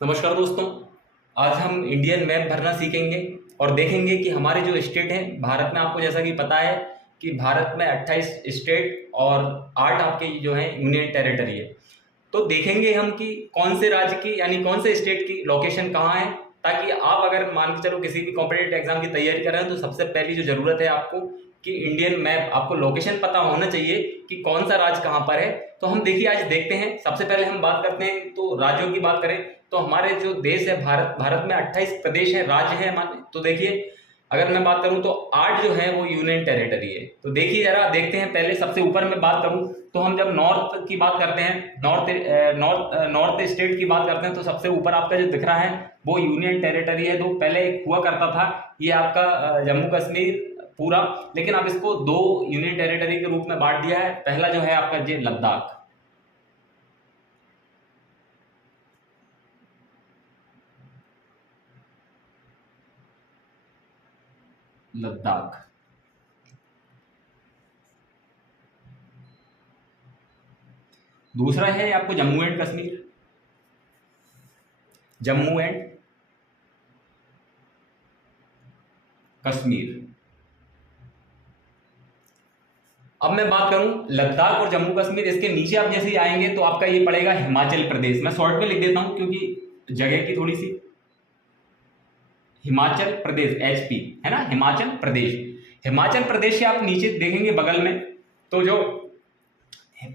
नमस्कार दोस्तों। आज हम इंडियन मैप भरना सीखेंगे और देखेंगे कि हमारे जो स्टेट हैं भारत में, आपको जैसा कि पता है कि भारत में 28 स्टेट और 8 आपके जो हैं यूनियन टेरिटरी है। तो देखेंगे हम कि कौन से राज्य की यानी कौन से स्टेट की लोकेशन कहाँ है, ताकि आप अगर मान के चलो किसी भी कॉम्पिटिटिव एग्जाम की तैयारी कर रहे हैं तो सबसे पहली जो जरूरत है आपको कि इंडियन मैप, आपको लोकेशन पता होना चाहिए कि कौन सा राज्य कहाँ पर है। तो हम देखिए आज देखते हैं। सबसे पहले हम बात करते हैं, तो राज्यों की बात करें तो हमारे जो देश है भारत में 28 प्रदेश है, राज्य है हमारे। तो देखिए अगर मैं बात करूं तो 8 जो है वो यूनियन टेरिटरी है। तो देखिए जरा देखते हैं, पहले सबसे ऊपर में बात करूं तो हम जब नॉर्थ की बात करते हैं, नॉर्थ स्टेट की बात करते हैं, तो सबसे ऊपर आपका जो दिख रहा है वो यूनियन टेरिटरी है। तो पहले एक हुआ करता था ये आपका जम्मू कश्मीर पूरा, लेकिन अब इसको 2 यूनियन टेरिटरी के रूप में बांट दिया है। पहला जो है आपका ये लद्दाख, लद्दाख। दूसरा है आपको जम्मू एंड कश्मीर, जम्मू एंड कश्मीर। अब मैं बात करूं लद्दाख और जम्मू कश्मीर, इसके नीचे आप जैसे ही आएंगे तो आपका ये पड़ेगा हिमाचल प्रदेश। मैं शॉर्ट में लिख देता हूं क्योंकि जगह की थोड़ी सी। हिमाचल प्रदेश, एचपी है ना, हिमाचल प्रदेश। हिमाचल प्रदेश से आप नीचे देखेंगे बगल में तो जो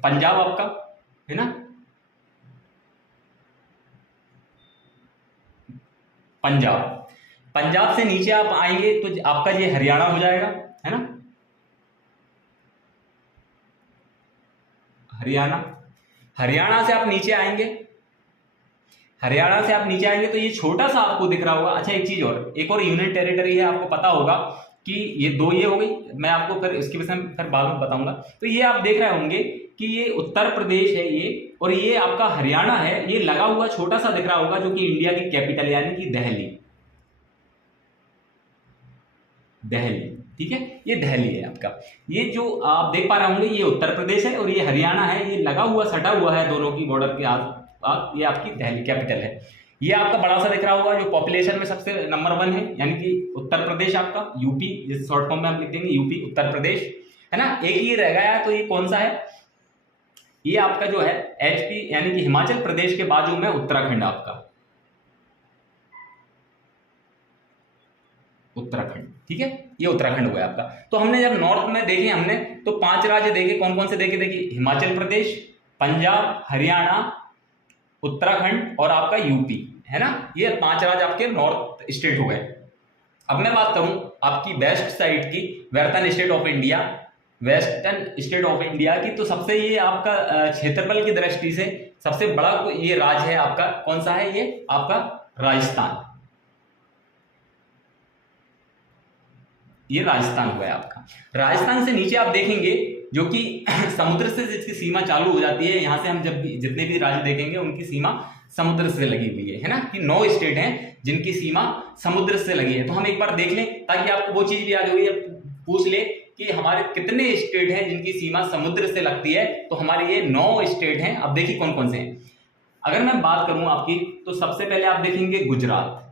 पंजाब आपका है ना, पंजाब। पंजाब से नीचे आप आएंगे तो आपका ये हरियाणा हो जाएगा, है ना, हरियाणा। हरियाणा से आप नीचे आएंगे, हरियाणा से आप नीचे आएंगे तो ये छोटा सा आपको दिख रहा होगा। अच्छा एक चीज और, एक और यूनियन टेरिटरी है, आपको पता होगा कि ये 2 ये हो गई। मैं आपको फिर इसके विषय में फिर बाद में बताऊंगा। तो ये आप देख रहे होंगे कि ये उत्तर प्रदेश है ये, और ये आपका हरियाणा है। ये लगा हुआ छोटा सा दिख रहा होगा जो कि इंडिया की कैपिटल यानी कि दिल्ली, दिल्ली, ठीक है, ये दिल्ली है आपका। ये जो आप देख पा रहे होंगे ये उत्तर प्रदेश है और ये हरियाणा है। ये लगा हुआ सटा हुआ है दोनों की बॉर्डर के आस, ये आपकी दिल्ली कैपिटल है। ये आपका बड़ा सा दिख रहा होगा जो पॉपुलेशन में सबसे नंबर 1 है, यानी कि उत्तर प्रदेश आपका, यूपी, जिस शॉर्ट फॉर्म में हम लिख देंगे यूपी, उत्तर प्रदेश, है ना। एक ये रह गया है, तो ये कौन सा है, ये आपका जो है एचपी यानी कि हिमाचल प्रदेश के बाजू में उत्तराखंड आपका, उत्तराखंड, ठीक है, ये उत्तराखंड हो गया आपका। तो हमने जब नॉर्थ में देखे हमने तो 5 राज्य देखे, कौन कौन से देखे, देखिए हिमाचल प्रदेश, पंजाब, हरियाणा, उत्तराखंड और आपका यूपी, है ना। ये 5 राज्य आपके नॉर्थ स्टेट हो गए। अब मैं बात करूं आपकी वेस्ट साइड की, western state of India, western state of India की, तो सबसे ये आपका क्षेत्रफल की दृष्टि से सबसे बड़ा ये राज्य है आपका, कौन सा है, ये आपका राजस्थान। ये राजस्थान हो गया आपका। राजस्थान से नीचे आप देखेंगे जो कि समुद्र से जिसकी सीमा चालू हो जाती है, यहां से हम जब भी जितने भी राज्य देखेंगे उनकी सीमा समुद्र से लगी हुई है ना, कि 9 स्टेट हैं जिनकी सीमा समुद्र से लगी है। तो हम एक बार देख लें ताकि आपको वो चीज भी याद होगी, पूछ ले कि हमारे कितने स्टेट हैं जिनकी सीमा समुद्र से लगती है। तो हमारे ये 9 स्टेट हैं। अब देखिए कौन कौन से हैं। अगर मैं बात करूं आपकी, तो सबसे पहले आप देखेंगे गुजरात,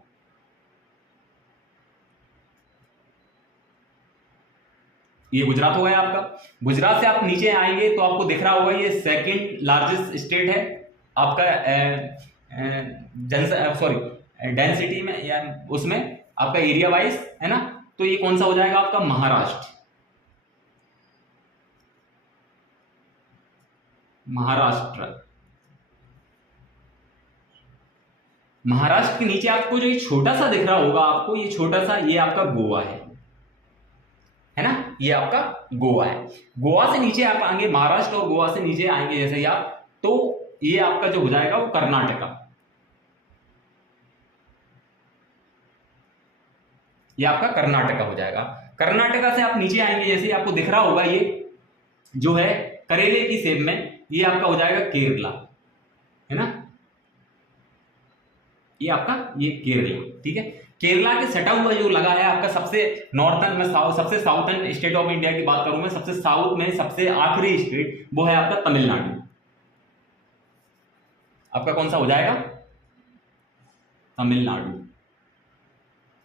ये गुजरात हो गया आपका। गुजरात से आप नीचे आएंगे तो आपको दिख रहा होगा ये सेकंड लार्जेस्ट स्टेट है आपका, डेंसिटी में या उसमें आपका एरिया वाइज, है ना। तो ये कौन सा हो जाएगा आपका, महाराष्ट्र। महाराष्ट्र, महाराष्ट्र के नीचे आपको जो ये छोटा सा दिख रहा होगा आपको, ये छोटा सा, ये आपका गोवा है ना, ये आपका गोवा है। गोवा से नीचे आप आएंगे, महाराष्ट्र और गोवा से नीचे आएंगे जैसे ही आप, तो ये आपका जो हो जाएगा वो कर्नाटका, ये आपका कर्नाटका हो जाएगा। कर्नाटका से आप नीचे आएंगे जैसे ही आपको दिख रहा होगा ये जो है करेले की शेप में, ये आपका हो जाएगा केरला, है ना, ये आपका ये केरला, ठीक है। केरला के सटा हुआ जो लगा है आपका सबसे नॉर्थर्न में, सबसे साउथर्न स्टेट ऑफ इंडिया की बात करूं मैं, सबसे साउथ में सबसे आखिरी स्टेट वो है आपका तमिलनाडु। आपका कौन सा हो जाएगा, तमिलनाडु,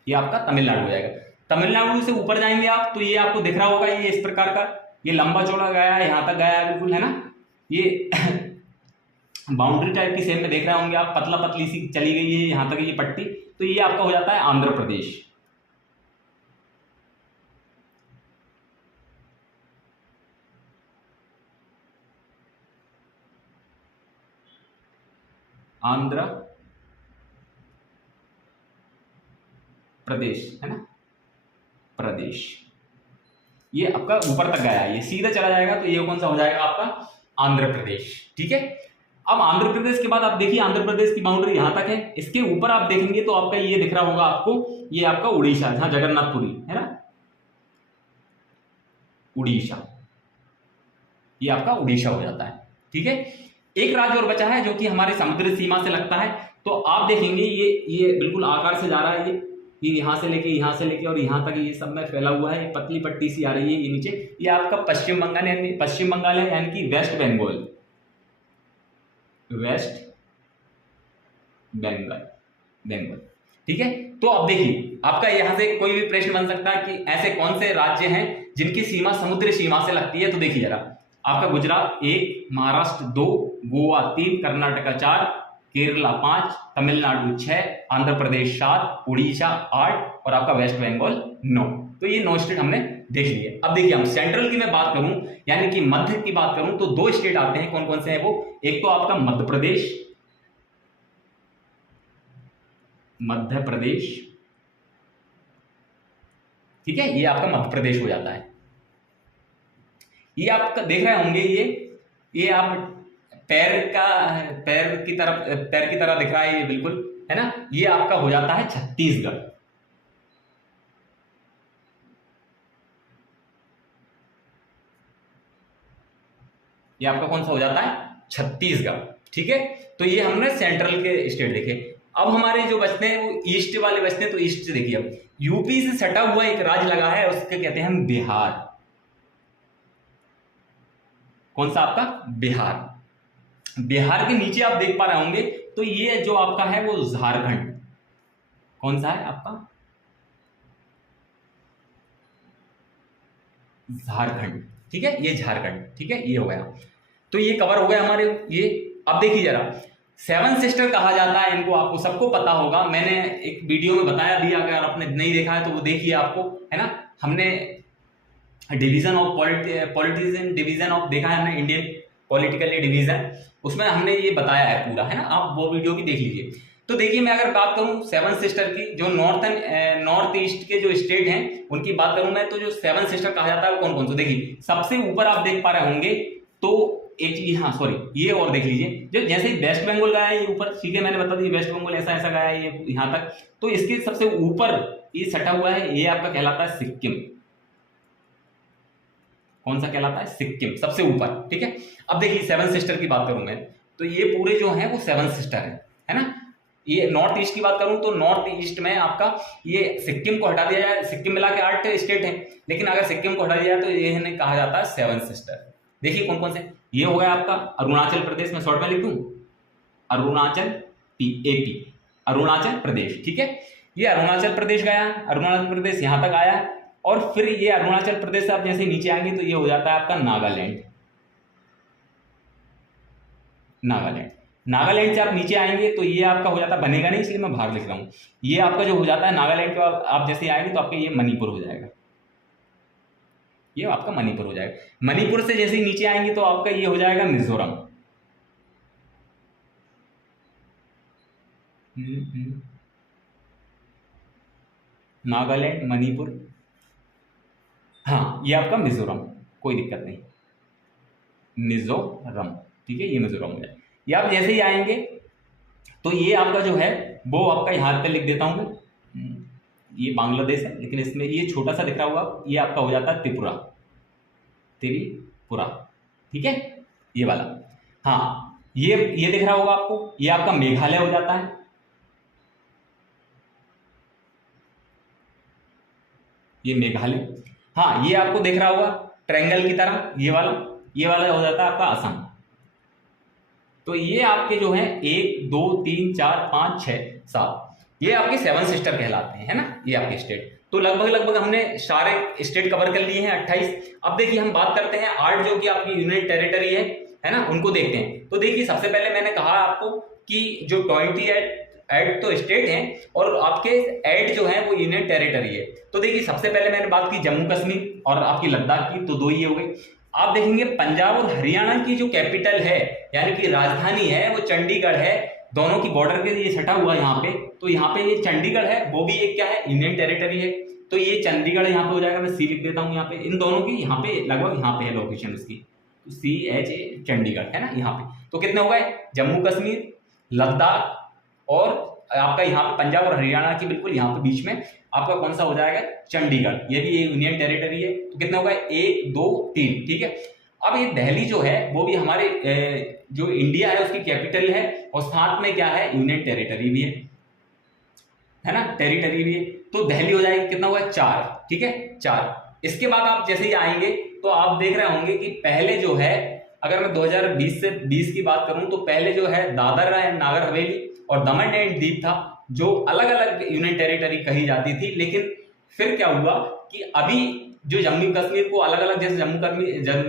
ये आपका तमिलनाडु हो जाएगा। तमिलनाडु से ऊपर जाएंगे आप तो ये आपको दिख रहा होगा, ये इस प्रकार का, ये लंबा चौड़ा गया है, यहाँ तक गया है बिल्कुल, है ना, ये बाउंड्री टाइप की सेम में देख रहे होंगे आप, पतला पतली सी चली गई है यहाँ तक ये पट्टी, तो ये आपका हो जाता है आंध्र प्रदेश। आंध्र प्रदेश, है ना, प्रदेश, ये आपका ऊपर तक गया है, ये सीधा चला जाएगा तो ये कौन सा हो जाएगा आपका आंध्र प्रदेश। ठीक है, अब आंध्र प्रदेश के बाद आप देखिए आंध्र प्रदेश की बाउंड्री यहां तक है, इसके ऊपर आप देखेंगे तो आपका ये दिख रहा होगा आपको, ये आपका उड़ीसा, जहां जगन्नाथपुरी है ना, उड़ीसा, ये आपका उड़ीसा हो जाता है। ठीक है, एक राज्य और बचा है जो कि हमारे समुद्री सीमा से लगता है, तो आप देखेंगे ये बिल्कुल आकार से जा रहा है, ये यहां से लेके और यहां तक ये सब में फैला हुआ है, पतली पट्टी सी आ रही है ये नीचे, ये आपका पश्चिम बंगाल है, यानी कि वेस्ट बंगाल, वेस्ट बंगाल। ठीक है, तो अब देखिए आपका यहां से कोई भी प्रश्न बन सकता है कि ऐसे कौन से राज्य हैं जिनकी सीमा समुद्री सीमा से लगती है, तो देखिए जरा, आपका गुजरात 1, महाराष्ट्र 2, गोवा 3, कर्नाटका 4, केरला 5, तमिलनाडु 6, आंध्र प्रदेश 7, उड़ीसा 8 और आपका वेस्ट बंगाल 9। तो ये 9 स्टेट हमने देख लिए। अब देखिए हम सेंट्रल की मैं बात करूं, यानी कि मध्य की बात करूं, तो 2 स्टेट आते हैं, कौन कौन से हैं वो, एक तो आपका मध्य प्रदेश, ठीक है, ये आपका मध्य प्रदेश हो जाता है। ये आप देख रहे होंगे, ये आप पैर की तरह दिख रहा है ये बिल्कुल, है ना, ये आपका हो जाता है छत्तीसगढ़। ये आपका कौन सा हो जाता है, छत्तीसगढ़। ठीक है, तो ये हमने सेंट्रल के स्टेट देखे। अब हमारे जो बचते हैं वो ईस्ट वाले बचते हैं, तो ईस्ट से देखिए, अब यूपी से सटा हुआ एक राज्य लगा है, उसके कहते हैं हम बिहार। कौन सा आपका, बिहार के नीचे आप देख पा रहे होंगे, तो ये जो आपका है वो झारखंड, कौन सा है आपका, झारखंड। ठीक है, ये झारखंड, ठीक है, ये हो गया, तो ये कवर हो गया हमारे ये। अब देखिए जरा, 7 सिस्टर कहा जाता है इनको, आपको सबको पता होगा, मैंने एक वीडियो में बताया भी, अगर आपने नहीं देखा है तो वो देखिए आपको, है ना, हमने division of politician division of देखा है हमने, इंडियन पॉलिटिकली डिवीजन, उसमें हमने ये बताया है पूरा, है ना, आप वो वीडियो भी देख लीजिए। तो देखिए मैं अगर बात करूं 7 सिस्टर की, जो नॉर्थ ईस्ट के जो स्टेट हैं उनकी बात करूं मैं, तो जो 7 सिस्टर कहा जाता है वो कौन कौन से, देखिए सबसे ऊपर आप देख पा रहे होंगे, तो एक चीज, हाँ सॉरी, ये और देख लीजिए, जो जैसे ही वेस्ट बंगाल गया है ये ऊपर, ठीक है, मैंने बता दिया वेस्ट बंगाल ऐसा ऐसा गया है ये यहाँ तक, तो इसके सबसे ऊपर ये सटा हुआ है, ये आपका कहलाता है सिक्किम। कौन सा कहलाता है, सिक्किम, सबसे ऊपर। ठीक है, अब देखिए 7 सिस्टर की बात करूं मैं, तो ये पूरे जो है वो 7 सिस्टर है ना। ये नॉर्थ ईस्ट की बात करूं तो नॉर्थ ईस्ट में आपका ये सिक्किम को हटा दिया जाए, सिक्किम मिला के 8 स्टेट है, लेकिन अगर सिक्किम को हटा दिया जाए तो ये कहा जाता है 7 सिस्टर। देखिए कौन कौन से, ये हो गया आपका अरुणाचल प्रदेश, में शॉर्ट में लिख दूं, अरुणाचल एपी, अरुणाचल प्रदेश। ठीक है, ये अरुणाचल प्रदेश गया, अरुणाचल प्रदेश यहां तक आया, और फिर ये अरुणाचल प्रदेश से आप जैसे नीचे आएंगे तो ये हो जाता है आपका नागालैंड। नागालैंड से आप नीचे आएंगे तो ये आपका हो जाता है, बनेगा नहीं इसलिए मैं बाहर लिख रहा हूं, ये आपका जो हो जाता है नागालैंड के बाद आप जैसे आएंगे तो आपके ये मणिपुर हो जाएगा, ये आपका मणिपुर हो जाएगा। मणिपुर से जैसे ही नीचे आएंगे तो आपका ये हो जाएगा मिजोरम। नागालैंड, मणिपुर, हाँ ये आपका मिजोरम, कोई दिक्कत नहीं, मिजोरम। ठीक है, ये मिजोरम हो जाए। ये आप जैसे ही आएंगे तो ये आपका जो है वो आपका यहाँ पे लिख देता हूं मैं, ये बांग्लादेश है लेकिन इसमें ये छोटा सा दिख रहा होगा, ये आपका हो जाता है त्रिपुरा। ठीक है, ये वाला, हाँ ये दिख रहा होगा आपको, ये आपका मेघालय हो जाता है। ये मेघालय, हाँ ये आपको दिख रहा होगा ट्रायंगल की तरह, ये वाला हो जाता है आपका असम। तो ये आपके जो है 1 2 3 4 5 6 7, ये आपके 7 सिस्टर कहलाते हैं, है ना, ये आपके स्टेट। तो लगभग लगभग हमने सारे स्टेट कवर कर लिए हैं 28। अब देखिए हम बात करते हैं 8 जो कि आपकी यूनियन टेरिटरी है ना, उनको देखते हैं। तो देखिए सबसे पहले मैंने कहा आपको कि जो 28 तो स्टेट हैं और आपके 8 जो है वो यूनियन टेरिटरी है। तो देखिए सबसे पहले मैंने बात की जम्मू कश्मीर और आपकी लद्दाख की, तो 2 ही हो गए। आप देखेंगे पंजाब और हरियाणा की जो कैपिटल है यानी कि राजधानी है वो चंडीगढ़ है। दोनों की बॉर्डर के ये सटा हुआ यहाँ पे, तो यहाँ पे ये चंडीगढ़ है, वो भी एक क्या है, यूनियन टेरिटरी है। तो ये चंडीगढ़ यहाँ पे हो जाएगा, मैं सी लिख देता हूँ यहाँ पे। इन दोनों की यहाँ पे लगभग यहाँ पे है लोकेशन उसकी, तो CHA चंडीगढ़ है ना यहाँ पे। तो कितने हो गए, जम्मू कश्मीर, लद्दाख और आपका यहाँ पे पंजाब और हरियाणा की बिल्कुल यहाँ पे बीच में आपका कौन सा हो जाएगा, चंडीगढ़, ये भी ये यूनियन टेरिटरी है। तो कितने हो गए, 1 2 3, ठीक है। अब ये दिल्ली जो है वो भी हमारे जो इंडिया है उसकी कैपिटल है और साथ में क्या है, यूनियन टेरिटरी भी है ना, टेरिटरी भी है। तो दिल्ली हो जाएगी, कितना हुआ, 4, ठीक है, 4। इसके बाद आप जैसे ही आएंगे तो आप देख रहे होंगे कि पहले जो है, अगर मैं 2020 से 20 की बात करूं तो पहले जो है दादर एंड नागर हवेली और दमन एंड दीव था, जो अलग अलग यूनियन टेरिटरी कही जाती थी। लेकिन फिर क्या हुआ कि अभी जो जम्मू कश्मीर को अलग अलग, जैसे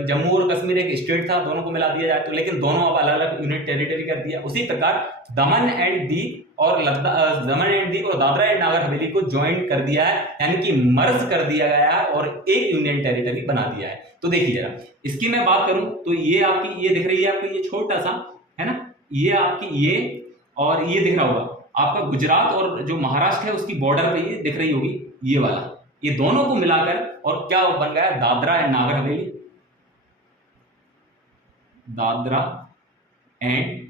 जम्मू और कश्मीर एक स्टेट था, दोनों को मिला दिया जाए तो, लेकिन दोनों अब अलग अलग यूनियन टेरिटरी कर दिया। उसी प्रकार दमन एंड दीव और दादरा एंड नागर हवेली को ज्वाइंट कर दिया है, यानी कि मर्ज कर दिया गया है और एक यूनियन टेरिटरी बना दिया है। तो देखिए जरा इसकी मैं बात करूं तो ये आपकी, ये दिख रही है आपको, ये छोटा सा है ना, ये आपकी, ये और ये दिख रहा होगा आपका गुजरात और जो महाराष्ट्र है उसकी बॉर्डर पे ये दिख रही होगी, ये वाला, ये दोनों को मिलाकर और क्या बन गया, दादरा एंड नागर हवेली, दादरा एंड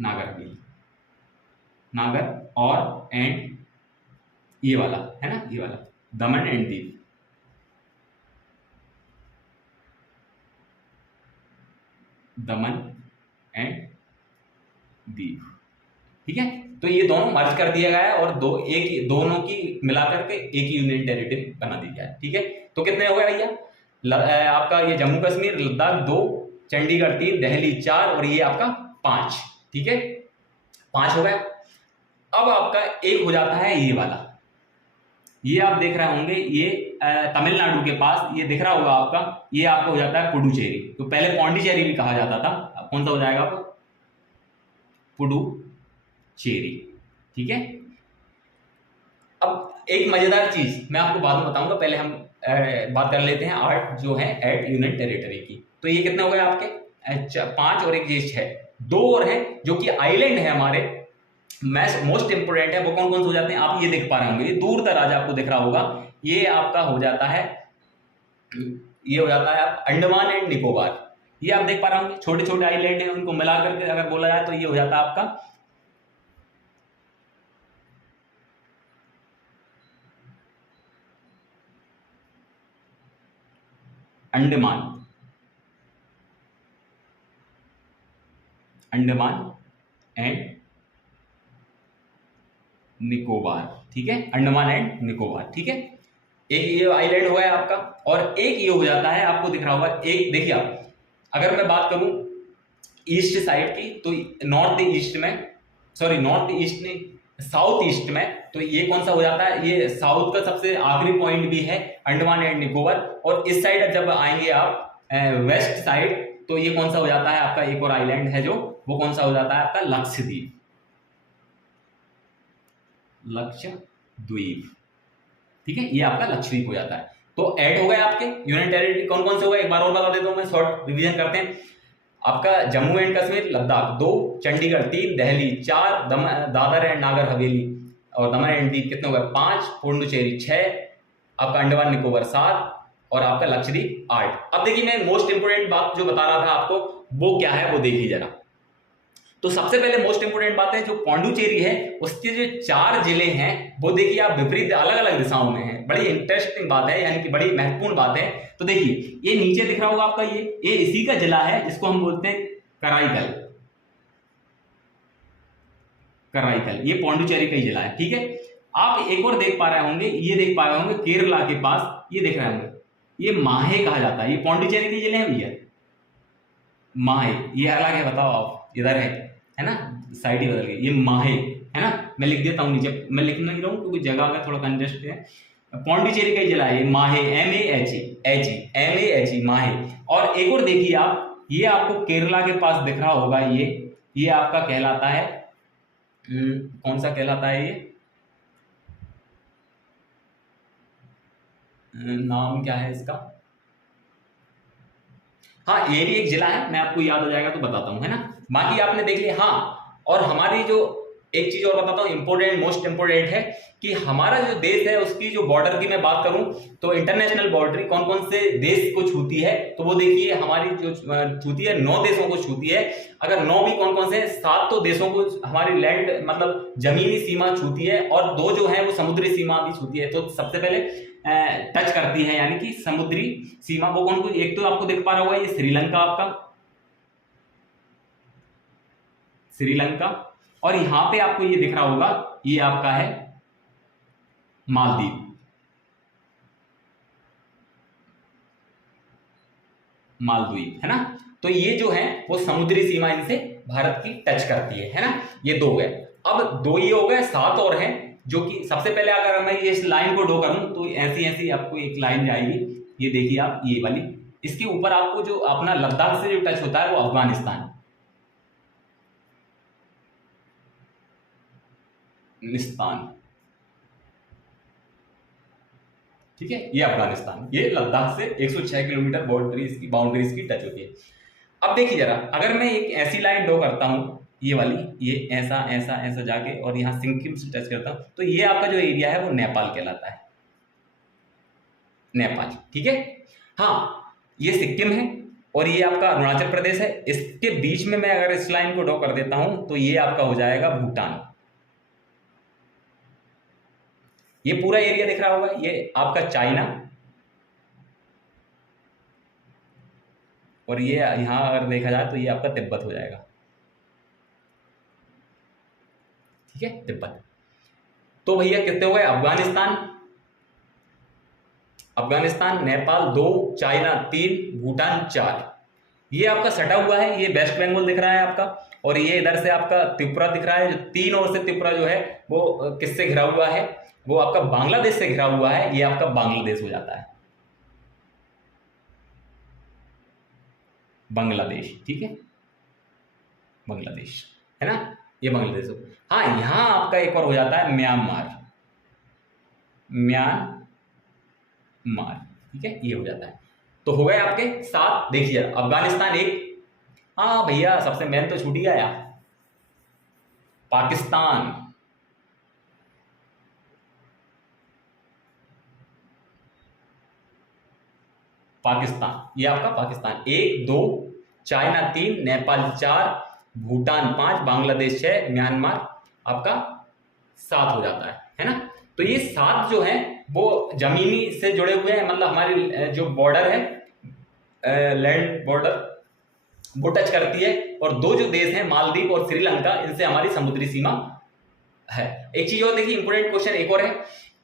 नागर हवेली, नागर और एंड ये वाला है ना, ये वाला दमन and Diu, Daman and Diu, ठीक है। तो ये दोनों मर्ज कर दिया गया है और दोनों की मिलाकर के एक ही यूनियन टेरिटरी बना दी गया है, ठीक है। तो कितने हो गए भैया, आपका ये जम्मू कश्मीर, लद्दाख 2, चंडीगढ़ 3, दिल्ली 4 और ये आपका 5, ठीक है, 5 हो गया। अब आपका एक हो जाता है ये वाला, ये आप देख रहे होंगे, ये तमिलनाडु के पास ये दिख रहा होगा आपका, ये आपका हो जाता है पुडुचेरी। तो पहले पौंडीचेरी भी कहा जाता था, कौन सा हो जाएगा आपको, पुडुचेरी, ठीक है। अब एक मजेदार चीज मैं आपको बाद में बताऊंगा, पहले हम बात कर लेते हैं 8 जो है 8 यूनियन टेरिटरी की। तो ये कितने हो गए आपके, 5 और एक ये 6, 2 और है जो कि आइलैंड है हमारे, मोस्ट इंपोर्टेंट है। वो कौन कौन से हो जाते हैं, आप ये देख पा रहे होंगे, ये दूर दराज आपको दिख रहा होगा, ये आपका हो जाता है, ये हो जाता है अंडमान एंड निकोबार। ये आप देख पा रहे होंगे, छोटे छोटे आइलैंड है, उनको मिला करके अगर बोला जाए तो ये हो जाता है आपका अंडमान, अंडमान एंड निकोबार, ठीक है, अंडमान एंड निकोबार, ठीक है। एक ये आइलैंड हो गया आपका, और एक ये हो जाता है, आपको दिख रहा होगा, एक देखिए आप, अगर मैं बात करूं ईस्ट साइड की तो नॉर्थ ईस्ट नहीं, साउथ ईस्ट में, तो ये कौन सा हो जाता है, ये साउथ का सबसे आखिरी पॉइंट भी है अंडमान एंड निकोबार। और इस साइड जब आएंगे आप वेस्ट साइड, तो ये कौन सा हो जाता है आपका, एक और आइलैंड है जो, वो कौन सा हो जाता है आपका, लक्षद्वीप, लक्षद्वीप, ठीक है, ये आपका लक्षद्वीप हो जाता है। तो ऐड हो गए आपके यूनियन टेरिटरी कौन कौन से हो गए, एक बार और बता देता हूं मैं, शॉर्ट रिवीजन करते हैं। आपका जम्मू एंड कश्मीर, लद्दाख 2, चंडीगढ़ 3, दिल्ली 4, दादर एंड नागर हवेली और दमन एंड दीव कितने हो गए, 5, पुडुचेरी 6, आपका अंडमान निकोबार 7 और आपका लक्षद्वीप 8। अब देखिए मैं मोस्ट इंपोर्टेंट बात जो बता रहा था आपको, वो क्या है वो देखिए जरा। तो सबसे पहले मोस्ट इंपोर्टेंट बात है, जो पौंडुचेरी है उसके जो 4 जिले हैं वो देखिए आप विपरीत अलग अलग दिशाओं में हैं। बड़ी इंटरेस्टिंग बात है, यानी कि बड़ी महत्वपूर्ण बात है। तो देखिए ये नीचे दिख रहा होगा आपका, ये इसी का जिला है जिसको हम बोलते हैं कराईकल, कराईकल, ये पौंडुचेरी का ही जिला है, ठीक है। आप एक और देख पा रहे होंगे, ये देख पा रहे होंगे केरला के पास, ये देख रहे होंगे, ये माहे कहा जाता है, ये पौंडुचेरी के जिले हैं भैया, माहे, ये अलग है, बताओ आप, इधर है ना, साइड ही बदल गई, ये माहे है ना। मैं लिख देता हूँ नीचे, मैं लिख नहीं रहा हूँ क्योंकि जगह का थोड़ा कंजेस्ट है। पौंडीचेरी का ही जिला है ये, माहे, MAHE माहे। और एक और देखिए आप, ये आपको केरला के पास दिख रहा होगा, ये आपका कहलाता है, कौन सा कहलाता है ये, नाम क्या है इसका, हाँ ये भी एक जिला है, मैं आपको याद आ जाएगा तो बताता हूँ, है ना। बाकी आपने देख लिया। हाँ, और हमारी जो एक चीज और बताता हूँ, इंपोर्टेंट, मोस्ट इंपोर्टेंट है कि हमारा जो देश है उसकी जो बॉर्डर की मैं बात करूं तो इंटरनेशनल बाउंड्री कौन कौन से देश को छूती है, तो वो देखिए हमारी जो छूती है 9 देशों को छूती है। अगर 9 भी कौन कौन से, 7 तो देशों को हमारी लैंड मतलब जमीनी सीमा छूती है, और 2 जो है वो समुद्री सीमा भी छूती है। तो सबसे पहले टच करती है यानी कि समुद्री सीमा, वो कौन कौन, एक तो आपको देख पा रहा होगा ये श्रीलंका, आपका श्रीलंका, और यहां पे आपको ये दिख रहा होगा, ये आपका है मालदीव, मालदीव है ना। तो ये जो है वो समुद्री सीमा इनसे भारत की टच करती है ना। ये 2 गए, अब 2 ये हो गए, 7 और हैं जो कि सबसे पहले अगर मैं ये इस लाइन को ड्रॉ करूं तो ऐसी ऐसी आपको एक लाइन जाएगी, ये देखिए आप, ये वाली, इसके ऊपर आपको जो अपना लद्दाख से जो टच होता है वो अफगानिस्तान, ठीक है, ये अफगानिस्तान, ये लद्दाख से 106 किलोमीटर बाउंड्री इसकी टच होती है। अब देखिए जरा, अगर मैं एक ऐसी लाइन ड्रॉ करता हूं, ये वाली, ये ऐसा ऐसा ऐसा जाके और यहां सिक्किम से टच करता हूं, तो ये आपका जो एरिया है वो नेपाल कहलाता है, नेपाल, ठीक है। हाँ, ये सिक्किम है और ये आपका अरुणाचल प्रदेश है, इसके बीच में मैं अगर इस लाइन को ड्रॉ कर देता हूं तो ये आपका हो जाएगा भूटान। ये पूरा एरिया दिख रहा होगा, ये आपका चाइना, और ये यहां अगर देखा जाए तो ये आपका तिब्बत हो जाएगा, ठीक है, तिब्बत। तो भैया कितने हो गए, अफगानिस्तान, नेपाल 2, चाइना 3, भूटान 4। ये आपका सटा हुआ है, ये वेस्ट बंगाल दिख रहा है आपका, और ये इधर से आपका त्रिपुरा दिख रहा है, जो 3 ओर से त्रिपुरा जो है वो किससे घिरा हुआ है, वो आपका बांग्लादेश से घिरा हुआ है, ये आपका बांग्लादेश हो जाता है, बांग्लादेश, ठीक है, बांग्लादेश है ना, ये बांग्लादेश हो। हाँ, यहां आपका एक और हो जाता है म्यांमार, ठीक है, ये हो जाता है। तो हो गए आपके 7, देखिए अफगानिस्तान 1, हाँ भैया सबसे मेन तो छूट ही गया, पाकिस्तान, ये आपका पाकिस्तान 1, 2, चाइना 3, नेपाल 4, भूटान 5, बांग्लादेश 6, म्यांमार आपका 7 हो जाता है ना। तो ये 7 जो है वो जमीनी से जुड़े हुए हैं, मतलब हमारी जो बॉर्डर है, लैंड बॉर्डर वो टच करती है, और 2 जो देश हैं मालदीव और श्रीलंका, इनसे हमारी समुद्री सीमा है। एक चीज और देखिए, इंपोर्टेंट क्वेश्चन एक और है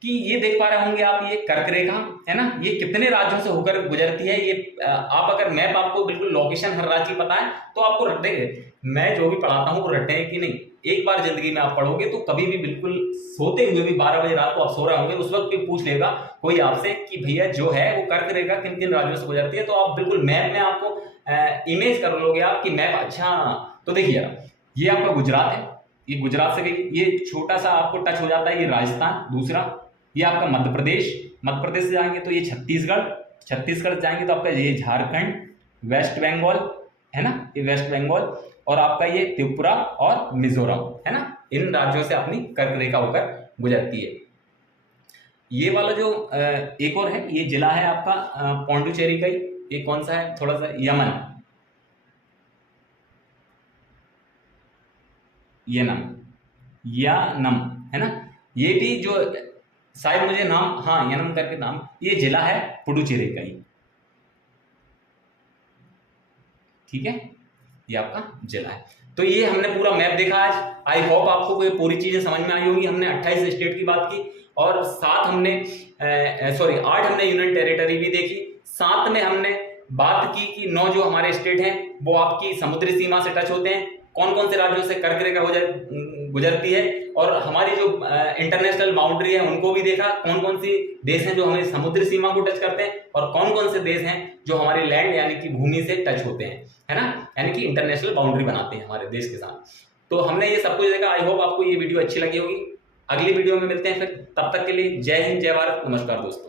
कि ये देख पा रहे होंगे आप, ये कर्क रेखा है ना, ये कितने राज्यों से होकर गुजरती है। ये आप अगर मैप, आपको बिल्कुल लोकेशन हर राज्य की पता है तो आपको रटेंगे, मैं जो भी पढ़ाता हूँ वो रटे कि नहीं, एक बार जिंदगी में आप पढ़ोगे तो कभी भी बिल्कुल सोते हुए भी 12 बजे रात को आप सो रहे होंगे, उस वक्त भी पूछ लेगा कोई आपसे कि भैया जो है वो कर्क रेखा किन किन राज्यों से गुजरती है, तो आप बिल्कुल मैप में आपको इमेज कर लोगे आप कि मैप, अच्छा। तो देखिए ये आपका गुजरात है, ये गुजरात से गई, ये छोटा सा आपको टच हो जाता है, ये राजस्थान दूसरा, ये आपका मध्य प्रदेश से जाएंगे तो ये छत्तीसगढ़ जाएंगे तो आपका ये झारखंड, वेस्ट बंगाल है ना, ये वेस्ट बंगाल, और आपका ये त्रिपुरा और मिजोरम है ना, इन राज्यों से अपनी कर्क रेखा होकर गुजरती है। ये वाला जो एक और है, ये जिला है आपका पौंडुचेरी का ही, ये कौन सा है, थोड़ा सा यमन, यानम है ना, ये भी जो शायद मुझे नाम, हाँ यानम करके नाम, ये जिला है पुडुचेरी का ही, ठीक है, ये आपका जिला है। तो ये हमने पूरा मैप देखा आज, आई होप आपको ये पूरी चीजें समझ में आई होंगी। हमने 28 स्टेट की बात की, और 8 हमने यूनियन टेरिटरी भी देखी, 7 में हमने बात की कि 9 जो हमारे स्टेट हैं वो आपकी समुद्री सीमा से टच होते हैं, कौन कौन से राज्यों से कर्क रेखा गुजरती है, और हमारी जो इंटरनेशनल बाउंड्री है उनको भी देखा, कौन कौन सी देश हैं जो हमारी समुद्री सीमा को टच करते हैं और कौन कौन से देश हैं जो हमारे लैंड यानी कि भूमि से टच होते हैं, है ना, यानी कि इंटरनेशनल बाउंड्री बनाते हैं हमारे देश के साथ। तो हमने ये सब कुछ देखा। आई होप आपको ये वीडियो अच्छी लगी होगी। अगली वीडियो में मिलते हैं फिर, तब तक के लिए जय हिंद, जय भारत, नमस्कार दोस्तों।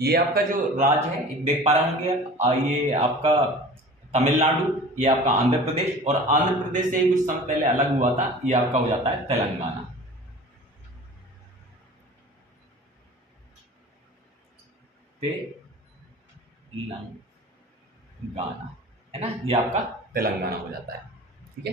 ये आपका जो राज्य है एक देख पा रहे होंगे, ये आपका तमिलनाडु, ये आपका आंध्र प्रदेश, और आंध्र प्रदेश से कुछ समय पहले अलग हुआ था, ये आपका हो जाता है तेलंगाना। तेलंगाना है ना, ये आपका तेलंगाना हो जाता है। ठीक है।